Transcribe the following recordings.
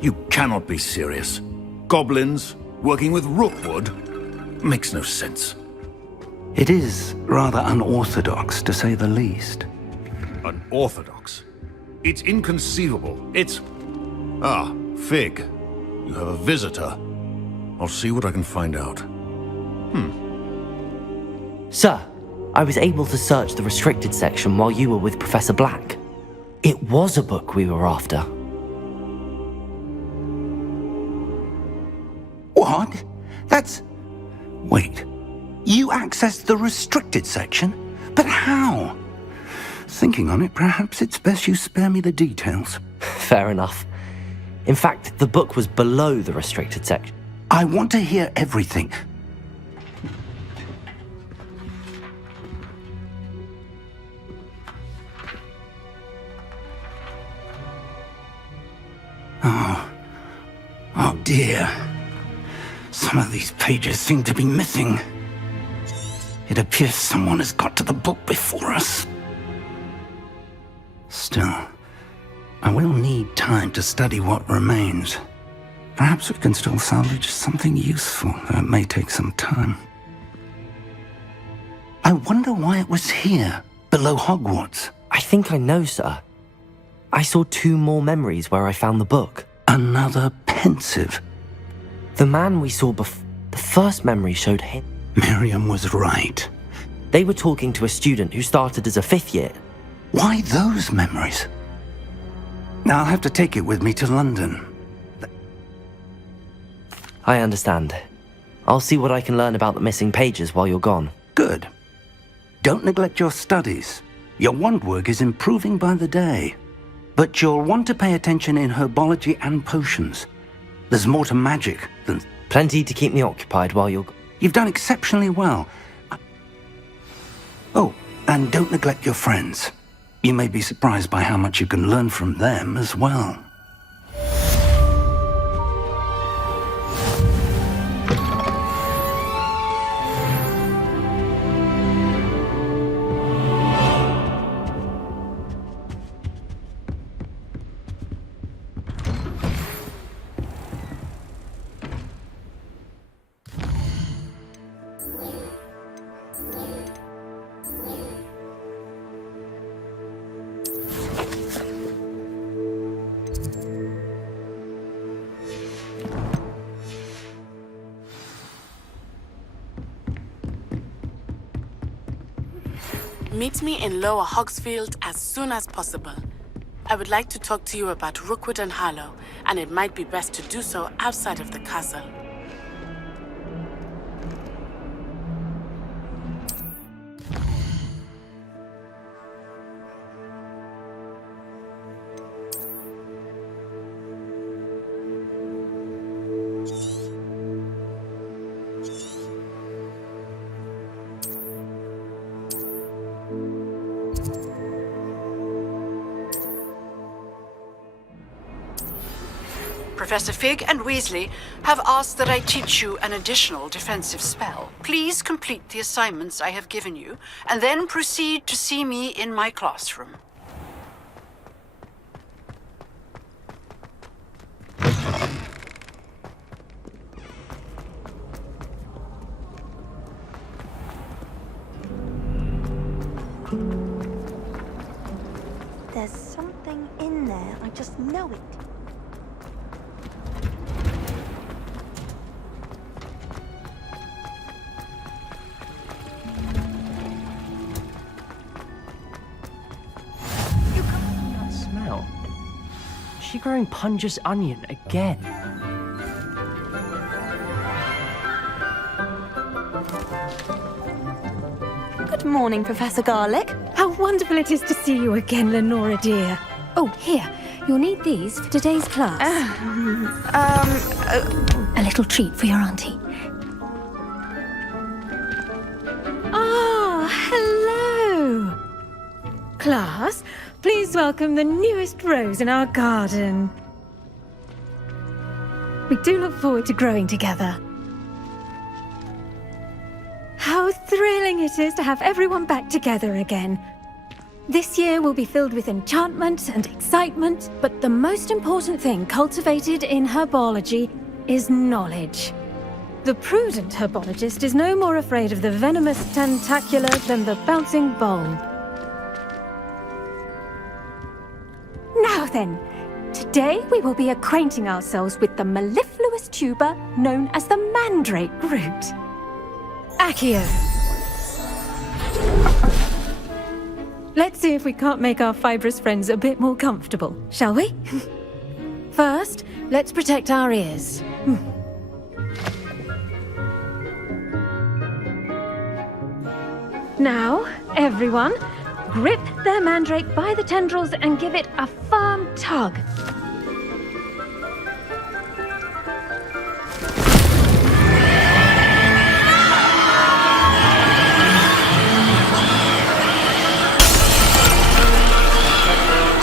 You cannot be serious. Goblins working with Rookwood? Makes no sense. It is rather unorthodox, to say the least. Unorthodox? It's inconceivable. It's... Ah, Fig. You have a visitor. I'll see what I can find out. Sir, I was able to search the restricted section while you were with Professor Black. It was a book we were after. What? That's... Wait. You accessed the restricted section? But how? Thinking on it, perhaps it's best you spare me the details. Fair enough. In fact, the book was below the restricted section. I want to hear everything. Oh dear. Some of these pages seem to be missing. It appears someone has got to the book before us. Still, I will need time to study what remains. Perhaps we can still salvage something useful, though it may take some time. I wonder why it was here, below Hogwarts. I think I know, sir. I saw 2 more memories where I found the book. Another pensive. The man we saw the first memory showed him. Miriam was right. They were talking to a student who started as a 5th year. Why those memories? Now I'll have to take it with me to London. I understand. I'll see what I can learn about the missing pages while you're gone. Good. Don't neglect your studies. Your wand work is improving by the day. But you'll want to pay attention in herbology and potions. There's more to magic than... Plenty to keep me occupied while you're... You've done exceptionally well. Oh, and don't neglect your friends. You may be surprised by how much you can learn from them as well. Meet me in Lower Hogsfield as soon as possible. I would like to talk to you about Rookwood and Harlow, and it might be best to do so outside of the castle. Professor Fig and Weasley have asked that I teach you an additional defensive spell. Please complete the assignments I have given you, and then proceed to see me in my classroom. There's something in there, I just know it. Is she growing Punja's onion again? Good morning, Professor Garlick. How wonderful it is to see you again, Lenora dear. Oh, here. You'll need these for today's class. A little treat for your auntie. Ah, hello. Class, please welcome the newest rose in our garden. We do look forward to growing together. How thrilling it is to have everyone back together again. This year will be filled with enchantment and excitement, but the most important thing cultivated in herbology is knowledge. The prudent herbologist is no more afraid of the venomous tentacular than the bouncing bulb. Now then, today we will be acquainting ourselves with the mellifluous tuber known as the mandrake root. Accio. Let's see if we can't make our fibrous friends a bit more comfortable, shall we? First, let's protect our ears. Now, everyone, grip their mandrake by the tendrils and give it a firm tug.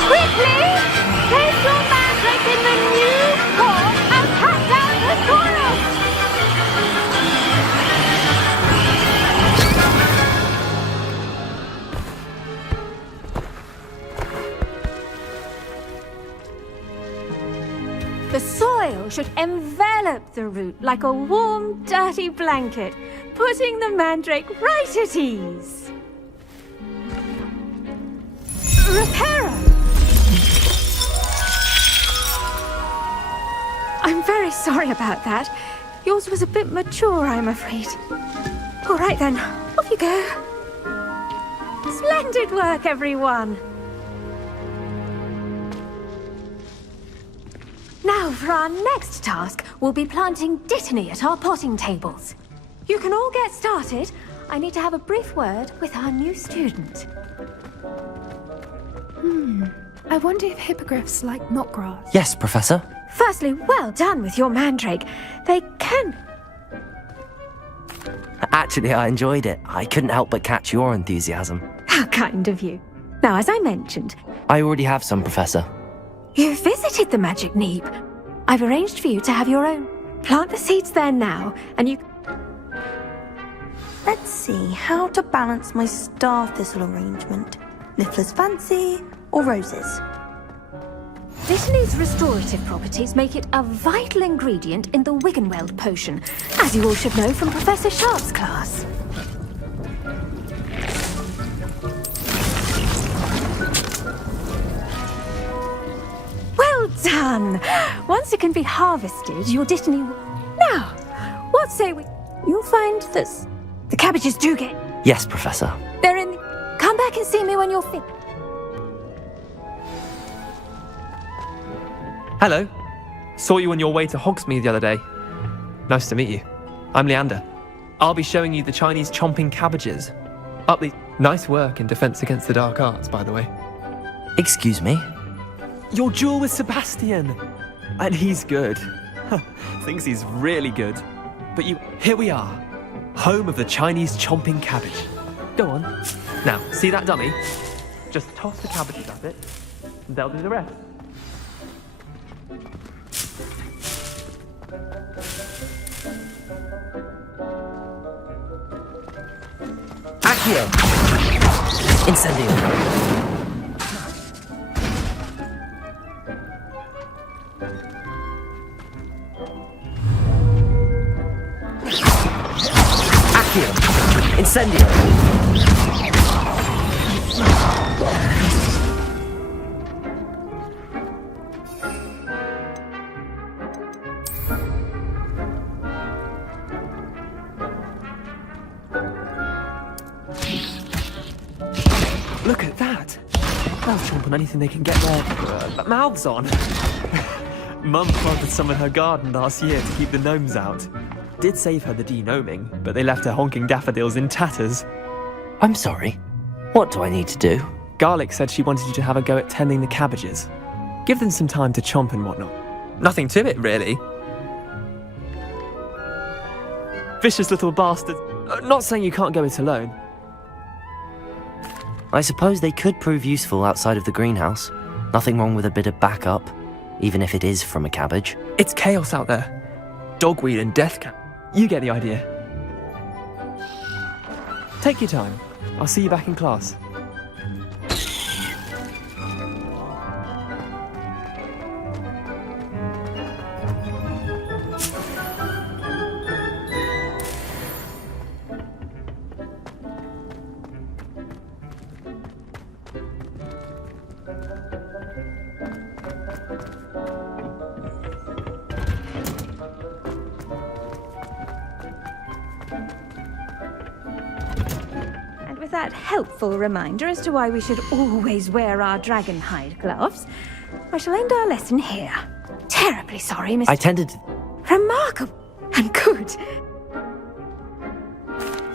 Quickly! Place your mandrake in the new form and cut down the soil! The soil should envelop the root like a warm, dirty blanket, putting the mandrake right at ease. Reparo! I'm very sorry about that. Yours was a bit mature, I'm afraid. All right then, off you go. Splendid work, everyone! Now, for our next task, we'll be planting dittany at our potting tables. You can all get started. I need to have a brief word with our new student. I wonder if hippogriffs like knotgrass. Yes, Professor. Firstly, well done with your mandrake. They can... Actually, I enjoyed it. I couldn't help but catch your enthusiasm. How kind of you. Now, as I mentioned, I already have some, Professor. you visited the Magic Neep. I've arranged for you to have your own. Plant the seeds there now, and you... Let's see how to balance my star thistle arrangement. Niffler's fancy or roses? Dittany's restorative properties make it a vital ingredient in the Wiggenweld potion, as you all should know from Professor Sharp's class. Well done! Once it can be harvested, your Dittany will... Now, what say we... You'll find that the cabbages do get... Yes, Professor. They're in... Come back and see me when you're fit. Hello. Saw you on your way to Hogsmeade the other day. Nice to meet you. I'm Leander. I'll be showing you the Chinese chomping cabbages. Up the... Nice work in Defense Against the Dark Arts, by the way. Excuse me? Your duel with Sebastian! And he's good. Thinks he's really good. But here we are. Home of the Chinese chomping cabbage. Go on. Now, see that dummy? Just toss the cabbages at it. And they'll do the rest. Accio! Incendio! Accio! Incendio! Look at that! They'll chomp on anything they can get their mouths on. Mum planted some in her garden last year to keep the gnomes out. Did save her the de-gnoming, but they left her honking daffodils in tatters. I'm sorry. What do I need to do? Garlic said she wanted you to have a go at tending the cabbages. Give them some time to chomp and whatnot. Nothing to it, really. Vicious little bastard. Not saying you can't go it alone. I suppose they could prove useful outside of the greenhouse. Nothing wrong with a bit of backup, even if it is from a cabbage. It's chaos out there. Dogweed and death cap. You get the idea. Take your time. I'll see you back in class. that helpful reminder as to why we should always wear our dragonhide gloves, I shall end our lesson here. Terribly sorry, Mr. I tended to... Remarkable and good.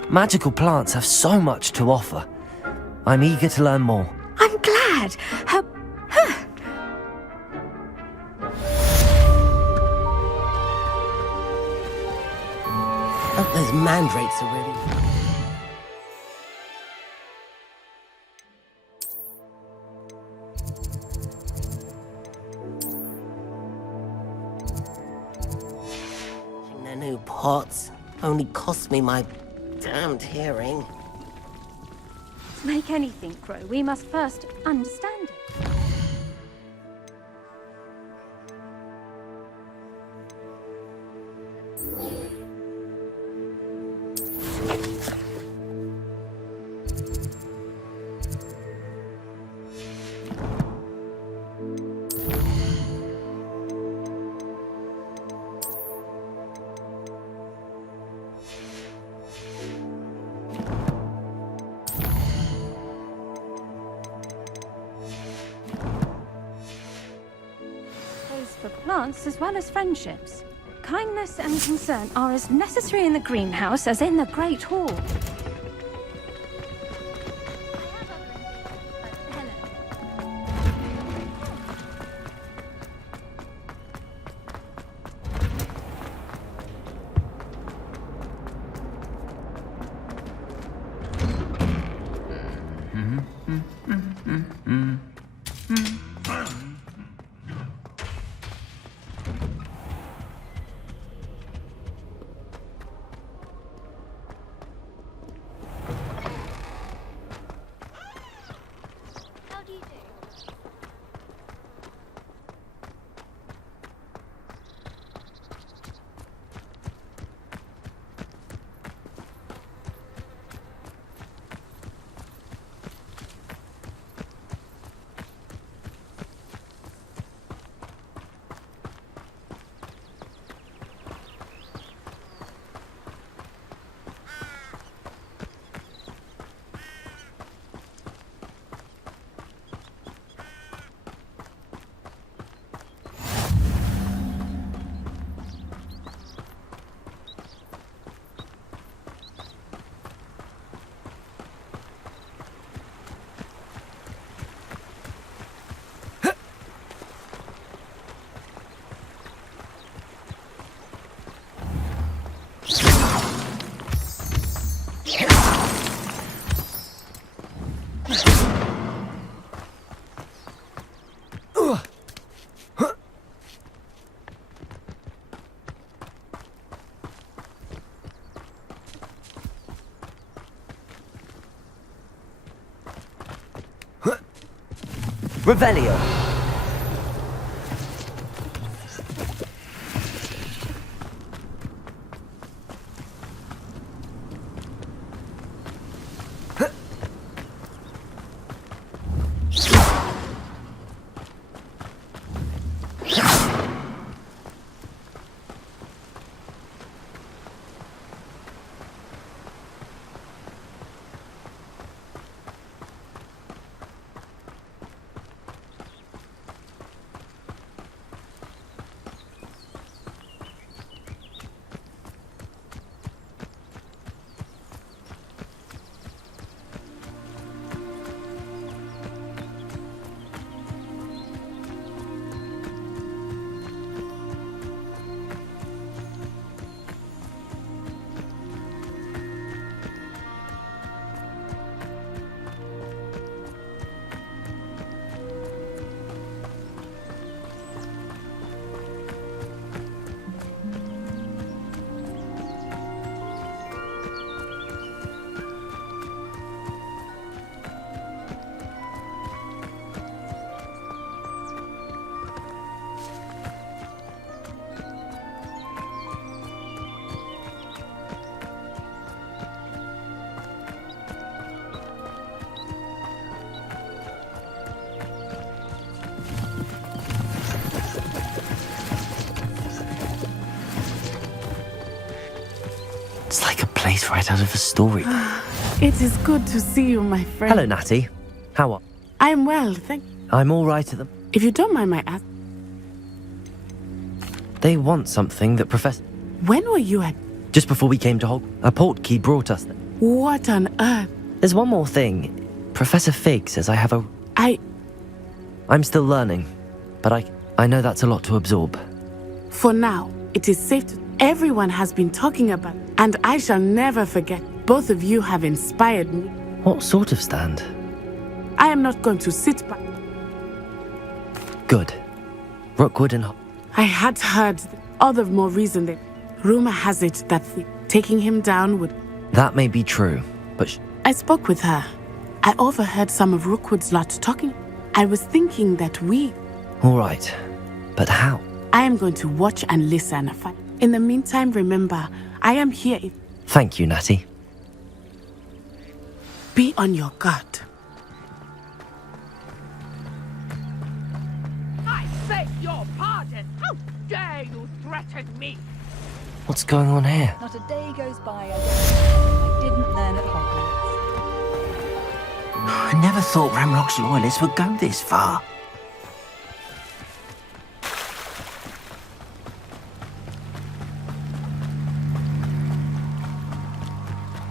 Magical plants have so much to offer. I'm eager to learn more. I'm glad. Oh, those mandrakes are really... The new pots only cost me my damned hearing. To make anything grow, we must first understand it. For plants as well as friendships. Kindness and concern are as necessary in the greenhouse as in the Great Hall. Revelio. It's like a place right out of a story. It is good to see you, my friend. Hello, Natty. How are... I am well, thank you. I'm all right at the... If you don't mind my ask, They want something that Professor... when were you at... Just before we came to Hogwarts, a portkey brought us there. What on earth? There's one more thing. Professor Fig says I have a... I'm still learning, but I know that's a lot to absorb. For now, it is safe to... Everyone has been talking about, and I shall never forget. Both of you have inspired me. What sort of stand? I am not going to sit back. Good. Rookwood and... I had heard all the more reason that rumor has it that taking him down would... That may be true, but... I spoke with her. I overheard some of Rookwood's lot talking. I was thinking that we... All right, but how? I am going to watch and listen. In the meantime, remember, I am here if... Thank you, Natty. Be on your guard. I beg your pardon! How dare you threaten me? What's going on here? Not a day goes by I didn't learn at Hogwarts. I never thought Ramrock's loyalists would go this far.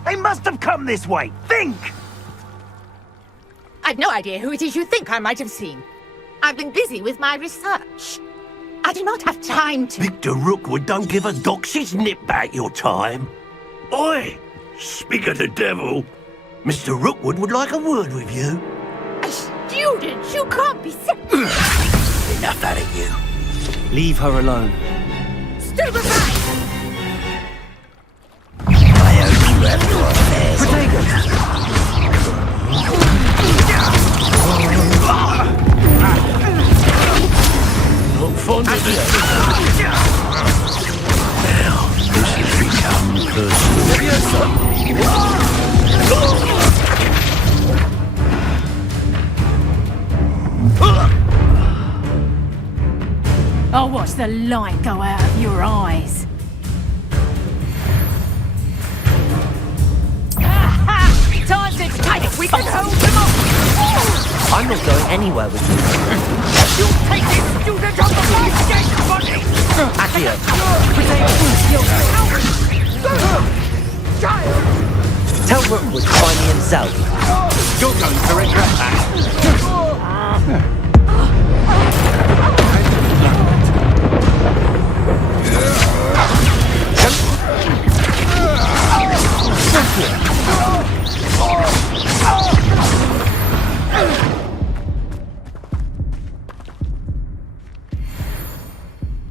They must have come this way. Think! I've no idea who it is you think I might have seen. I've been busy with my research. I do not have time to... Victor Rookwood don't give a doxy's nip back your time. Oi! Speak of the devil. Mr. Rookwood would like a word with you. A student? You can't be... Enough out of you. Leave her alone. Stand aside! I hope you have your affairs. Not fond of this. Now, this has become personal. I'll watch the light go out of your eyes. Time to take. We can hold them off. I'm not going anywhere with you. You'll take this student on the right dead body. Accio. Tell Rookwood to find me himself. You're going to regret that.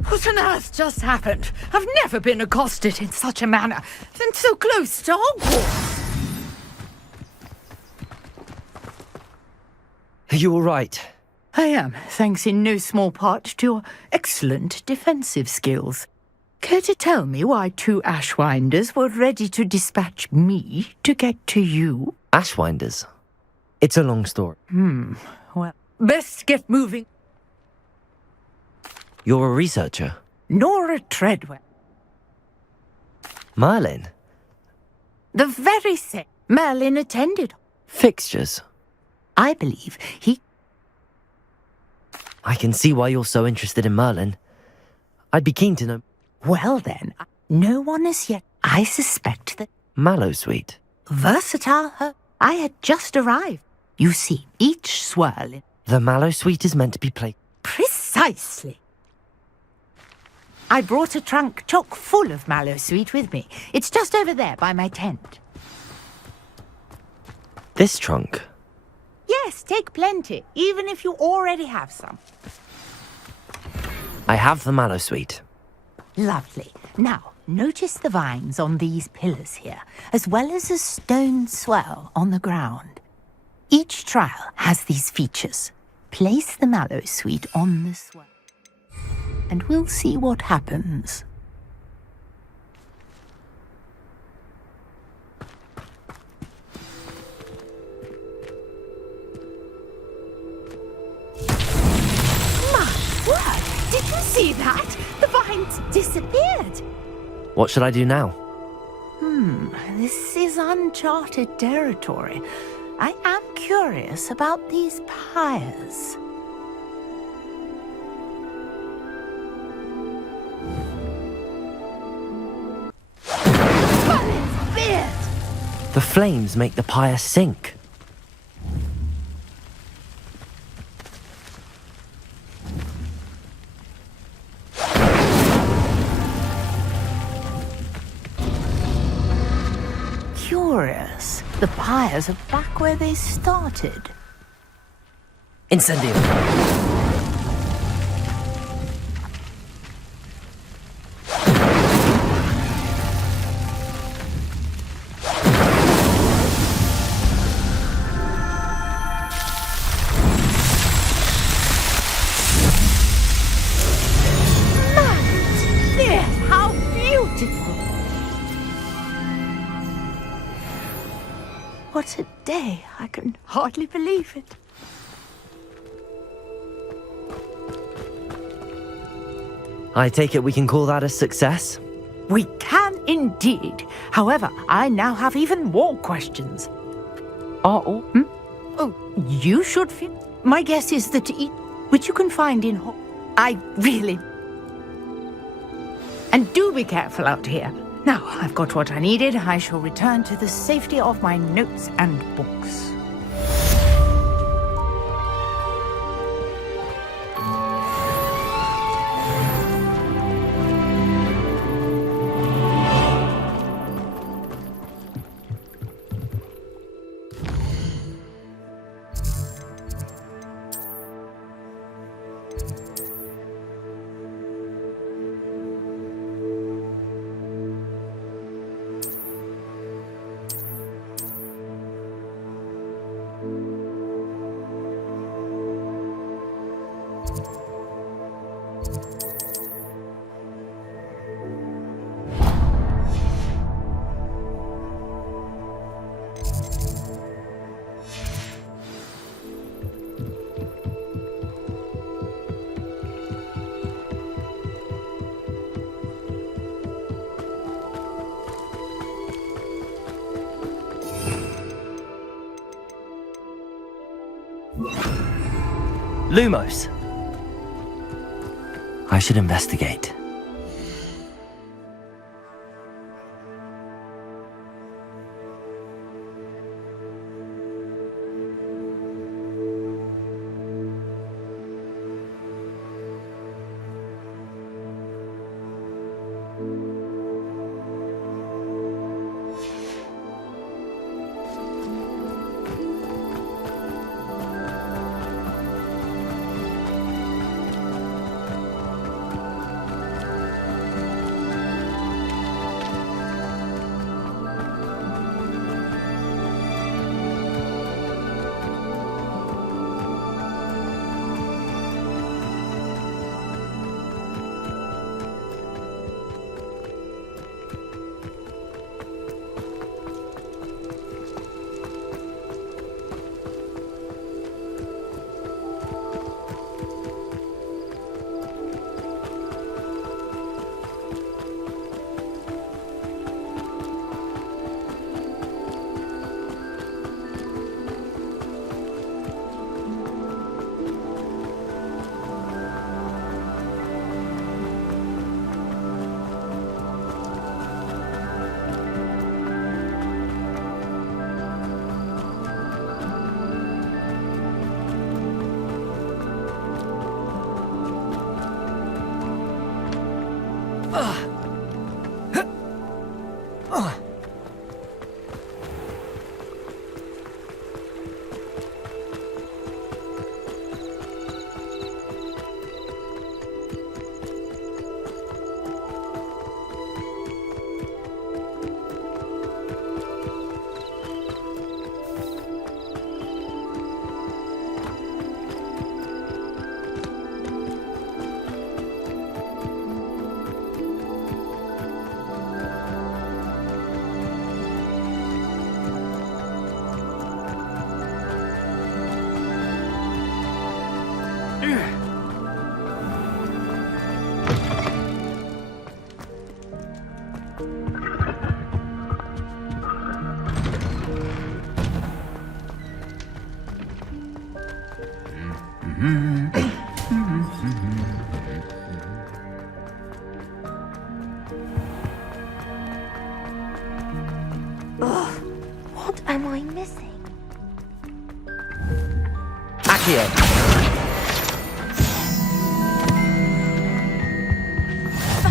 What on earth just happened? I've never been accosted in such a manner, and so close to Hogwarts. Are you all right? I am, thanks in no small part to your excellent defensive skills. Care to tell me why 2 Ashwinders were ready to dispatch me to get to you? Ashwinders? It's a long story. Well, best get moving. You're a researcher? Nora Treadwell. Merlin? The very same. Merlin attended. Fixtures? I believe he... I can see why you're so interested in Merlin. I'd be keen to know... Well then, no one as yet. I suspect that... Mallowsweet? Versatile her. I had just arrived. You see, each swirl in... The Mallowsweet is meant to be played... Precisely. I brought a trunk chock full of Mallowsweet with me. It's just over there by my tent. This trunk? Yes, take plenty, even if you already have some. I have the Mallowsweet. Lovely. Now, notice the vines on these pillars here, as well as a stone swell on the ground. Each trial has these features. Place the Mallowsweet on the swell, and we'll see what happens. My word! Did you see that? The vines disappeared. What should I do now? This is uncharted territory. I am curious about these pyres. The flames make the pyre sink. Curious. The pyres are back where they started. Incendio. How beautiful! What a day! I can hardly believe it. I take it we can call that a success? We can indeed. However, I now have even more questions. Oh, you should fit. My guess is that which you can find in I really. And do be careful out here. Now, I've got what I needed. I shall return to the safety of my notes and books. Lumos. I should investigate. Ugh, what am I missing? Accio.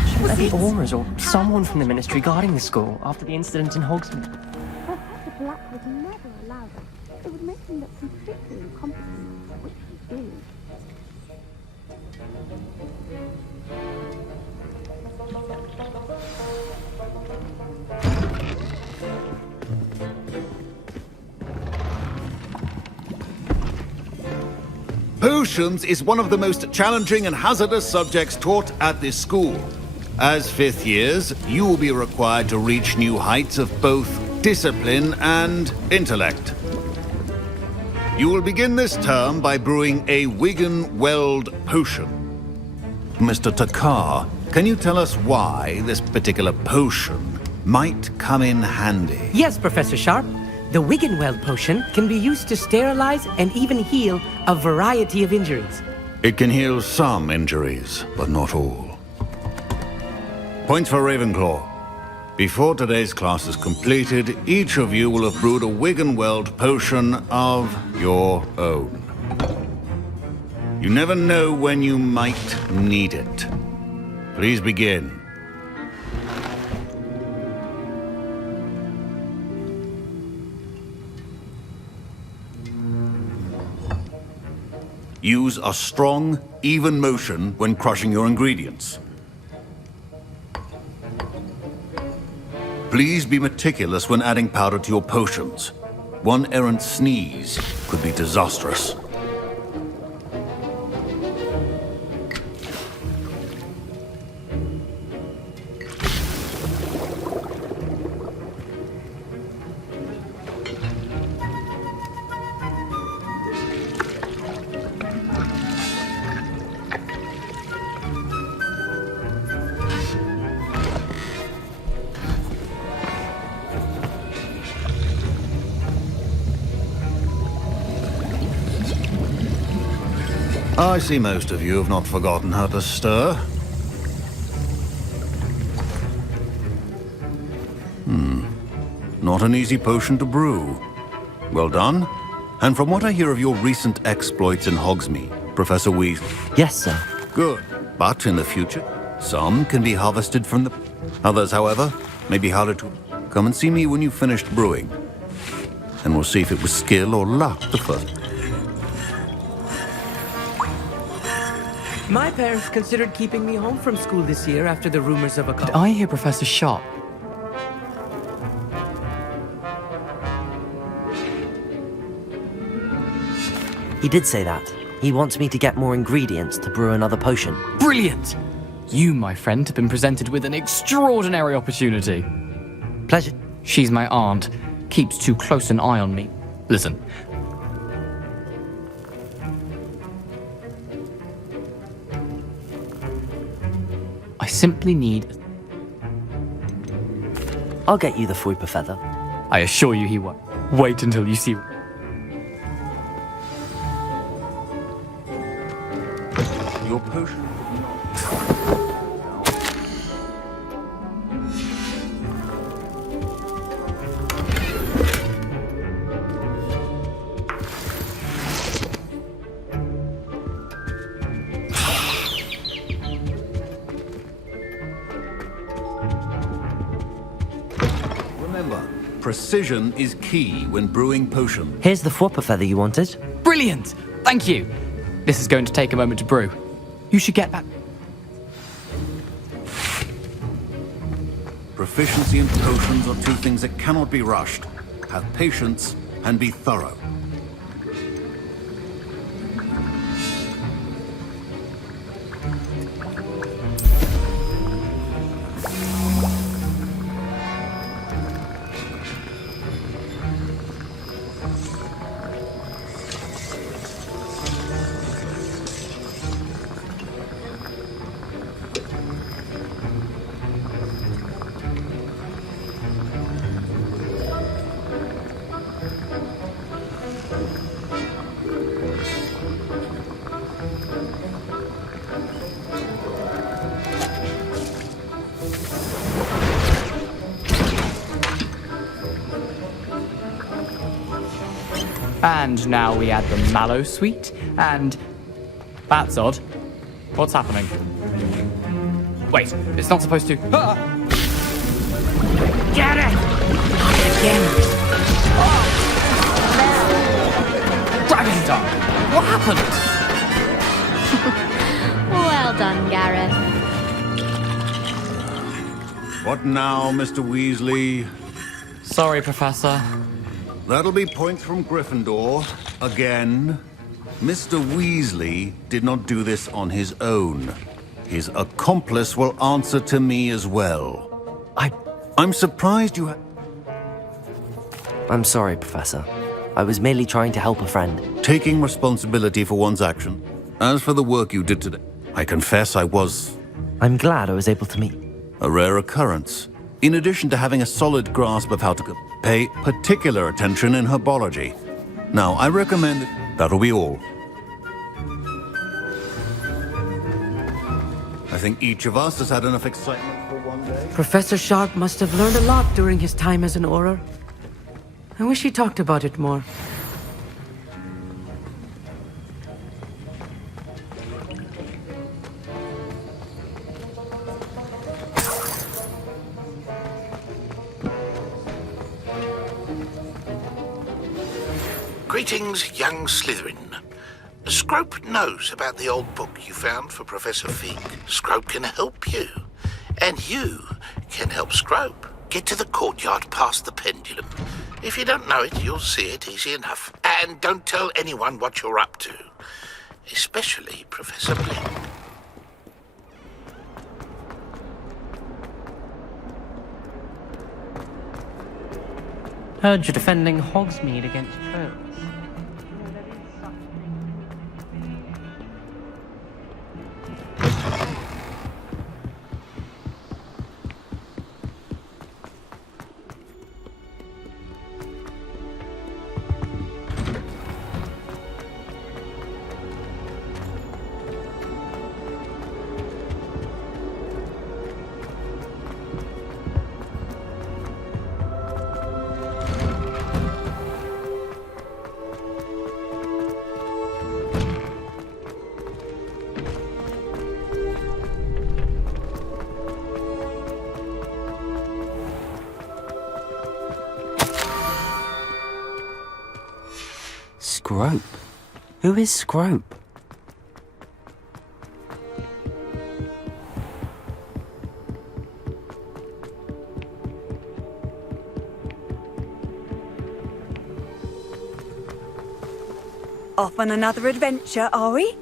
Shouldn't there be Aurors or someone from the Ministry guarding the school after the incident in Hogsmeade? Professor Black would never allow that. It would make him look completely incompetent, which he is. Potions is one of the most challenging and hazardous subjects taught at this school. As fifth years, you will be required to reach new heights of both discipline and intellect. You will begin this term by brewing a Wigan-Weld potion. Mr. Takar, can you tell us why this particular potion might come in handy? Yes, Professor Sharp. The Wigan-Weld potion can be used to sterilize and even heal a variety of injuries. It can heal some injuries, but not all. Points for Ravenclaw. Before today's class is completed, each of you will have brewed a Wigan-Weld potion of your own. You never know when you might need it. Please begin. Use a strong, even motion when crushing your ingredients. Please be meticulous when adding powder to your potions. One errant sneeze could be disastrous. I see most of you have not forgotten how to stir. Not an easy potion to brew. Well done. And from what I hear of your recent exploits in Hogsmeade, Professor Weasley... Yes, sir. Good. But in the future, some can be harvested from the... Others, however, may be harder to... Come and see me when you've finished brewing. And we'll see if it was skill or luck the first... My parents considered keeping me home from school this year after the rumors of a... Did I hear Professor Sharp? He did say that. He wants me to get more ingredients to brew another potion. Brilliant! You, my friend, have been presented with an extraordinary opportunity. Pleasure. She's my aunt. Keeps too close an eye on me. Listen. I simply need... I'll get you the Fuipa feather. I assure you he won't. Wait until you see... Your potion... Remember, precision is key when brewing potions. Here's the Fuipa feather you wanted. Brilliant! Thank you! This is going to take a moment to brew. You should get back... Proficiency and potions are two things that cannot be rushed. Have patience and be thorough. And now we add the mallow sweet, and... That's odd. What's happening? Wait, it's not supposed to... Ah! Get it! Again. Dragon Tongue! What happened? Well done, Gareth. What now, Mr. Weasley? Sorry, Professor. That'll be points from Gryffindor. Again. Mr. Weasley did not do this on his own. His accomplice will answer to me as well. I'm surprised you I'm sorry, Professor. I was merely trying to help a friend. taking responsibility for one's action. As for the work you did today, I confess I was... I'm glad I was able to meet. a rare occurrence. In addition to having a solid grasp of how to pay particular attention in herbology. Now, I recommend that'll be all. I think each of us has had enough excitement for one day. Professor Sharp must have learned a lot during his time as an Auror. I wish he talked about it more. Greetings, young Slytherin. Scrope knows about the old book you found for Professor Fig. Scrope can help you. And you can help Scrope. Get to the courtyard past the pendulum. If you don't know it, you'll see it easy enough. And don't tell anyone what you're up to. Especially Professor Blink. Heard you're defending Hogsmeade against trolls. Scrope? Who is Scrope? Off on another adventure, are we?